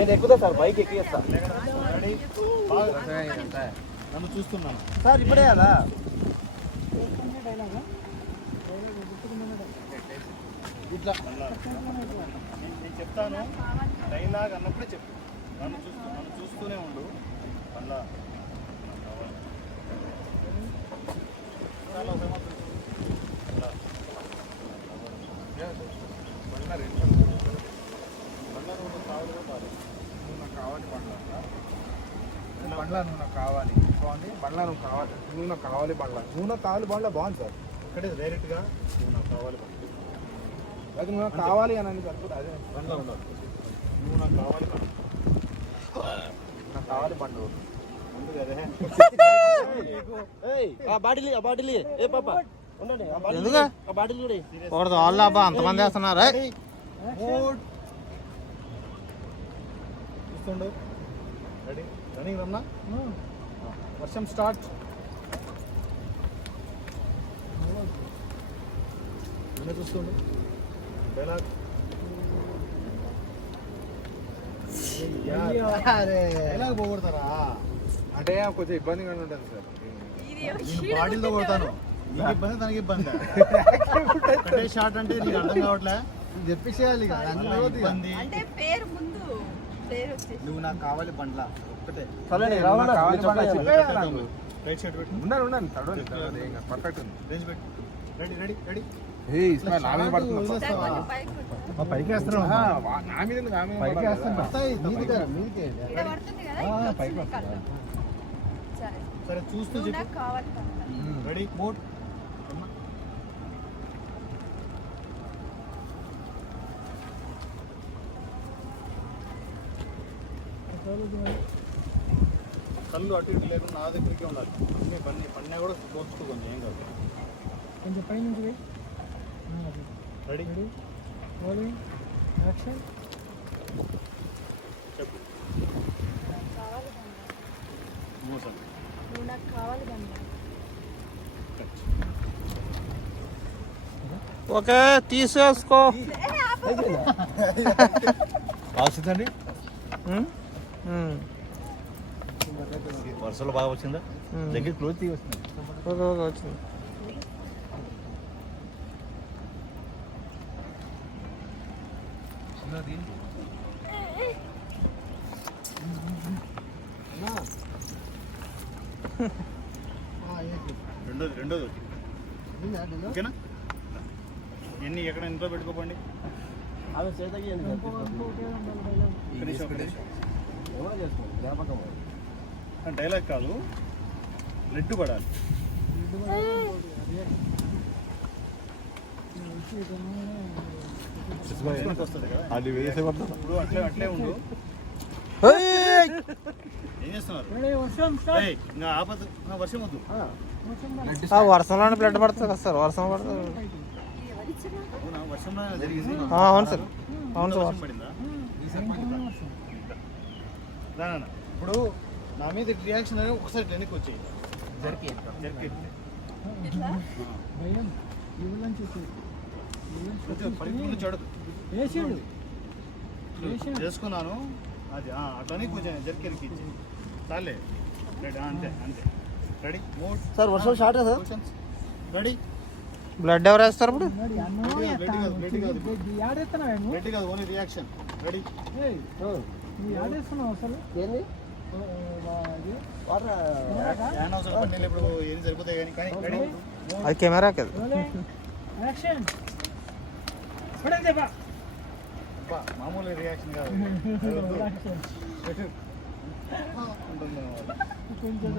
నేను ఎక్కుతా sir bike ఎక్కిస్తా. నన్ను చూస్తున్నాను. సార్ ఇప్పుడే కదా? ఇట్లా. నేను నేను చెప్తాను. డైలాగ్ అన్నప్పుడే చెప్పు. నన్ను చూస్తూ నన్ను చూస్తూనే ఉండు. మళ్ళా. బండ్ల రోడ్డు కావాలి కూడా కాదు. నువ్వు నాకు కావాలి బండ్ల బండ్ల నాకు కావాలి. బాగుంది? బండ్ల నువ్వు కావాలి. నాకు కావాలి బండ్ల నాకు కావాలి బండ్ల బాగుంది సార్. ఇక్కడే డైరెక్ట్గా నువ్వు నాకు కావాలి. అది నాకు కావాలి అని అని సరిపోతుంది అదే. బండ్లో ఉండదు నువ్వు నాకు కావాలి బండి. నాకు కావాలి బండ్లు ఎందుకు? వాళ్ళు అబ్బా అంతమంది వేస్తున్నారు. రెడీ రన్నింగ్ రన్నా వర్షం స్టార్ట్ నిన్న చూస్తుండు. డైలాగ్ డైలాగ్ పోగొడతారా? అంటే కొంచెం ఇబ్బందిగా ఉంటుంది సార్. నేను బాడీలో కొడతాను నీకు ఇబ్బంది తనకి ఇబ్బంది. షార్ట్ అంటే నీకు అర్థం కావట్లే? చెప్పేసేయాలి ఇబ్బంది. అంటే పేరు నువ్వు నాకు కావాలి బండ్ల ఒక్కటే. సరేలే, నువ్వు రావణ, నాకు కావాలి మీరు బండ్ల చెప్పండి. చెప్పే. కదా నాకు. రైట్ సైడ్ పెట్టు. ఉండండి ఉండండి తడవండి తడవండి. ఏం పర్ఫెక్ట్ ఉంది. రేంజ్ పెట్టు. రెడీ రెడీ రెడీ ఏ ఇస్మాయిల్ నా మీద పడుతున్నా. సార్ కొంచెం పైకి నా మీద? నా మీద. కదా. సరే చూస్తూ చెప్పు. నాకు కావాలి కనుక. రెడీ మూడ్ కళ్ళు అటు ఇటు లేకుండా నా దగ్గరికి ఉండాలి. అన్ని పని పన్నే కూడా దోచుతూ కొంచెం ఏం కాదు. కొంచెం పైనుంచి పోయి. రెడీ రోలింగ్ యాక్షన్ చెప్పు. మోసం. నువ్వు నాకు కావాలి. ఓకే తీసేసుకో కాల్సిందండి వర్షాలు బాగా వచ్చిందా. దగ్గర క్లోజ్ తీ వస్తుంది ఓకే ఓకే వచ్చింది. రెండోది రెండోది ఓకేనా? ఎన్ని ఎక్కడ ఇంట్లో పెట్టుకోపండి? ఆమె చేతకి చేసుకోండి జ్ఞాపకం. డైలాగ్ కాదు. రెడ్ పడాలి. వస్తుంది కదా ఇప్పుడు అట్లే అట్లే ఉండు. ఏయ్! ఏం చేస్తున్నారు? వర్షం ఆపద. వద్దు. వర్షంలోనే బ్లడ్ పడుతుంది కదా సార్. వర్షం పడుతుంది. అవును? సార్. అవును సార్ వర్షం పడిందా రా నాన్న. ఇప్పుడు నా మీద రియాక్షన్ అనేది ఒకసారి వెనక్కి? భయం. ఇవ్వాలని పరిపూర్ణ చెడదు. వేసాడు. వేసాడు. చేసుకున్నాను. అది అట్లనే కొంచెం జరికెరికి ఇచ్చి చాలే. రెడీ అంతే అంతే. రెడీ? మూడ్. సార్ వర్షం స్టార్ట్ సార్ రెడీ? బ్లడ్ ఎవరు వేస్తారు ఇప్పుడు? కాదు, కాదు ఓన్లీ రియాక్షన్ రెడీ? ఏంది? అది. కెమెరా కదా. మామూలు రియాక్షన్ కాదు. కొంచెం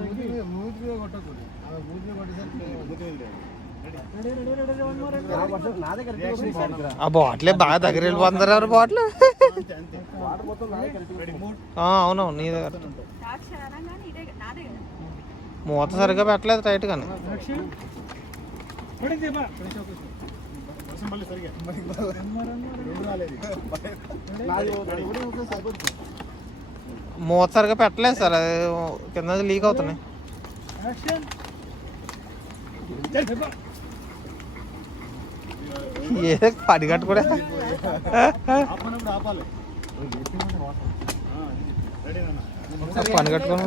మూతిగా కొట్టకూడదు. మూతిగా కొట్టేసరికి ఆ బాటిలే బాగా దగ్గర వెళ్ళిపోతున్నారు ఎవరు బాటిల్? అవునవును నీ దగ్గర. మూత సరిగ్గా పెట్టలేదు టైట్ కానీ సరిగా మూత సరిగ్గా పెట్టలేదు సార్ అది కింద లీక్ అవుతున్నాయి. ఏ పడిగట్టు కూడా ఆపనప్పుడు ఆపాలి రెడీ నాన్న పని కట్టుకోను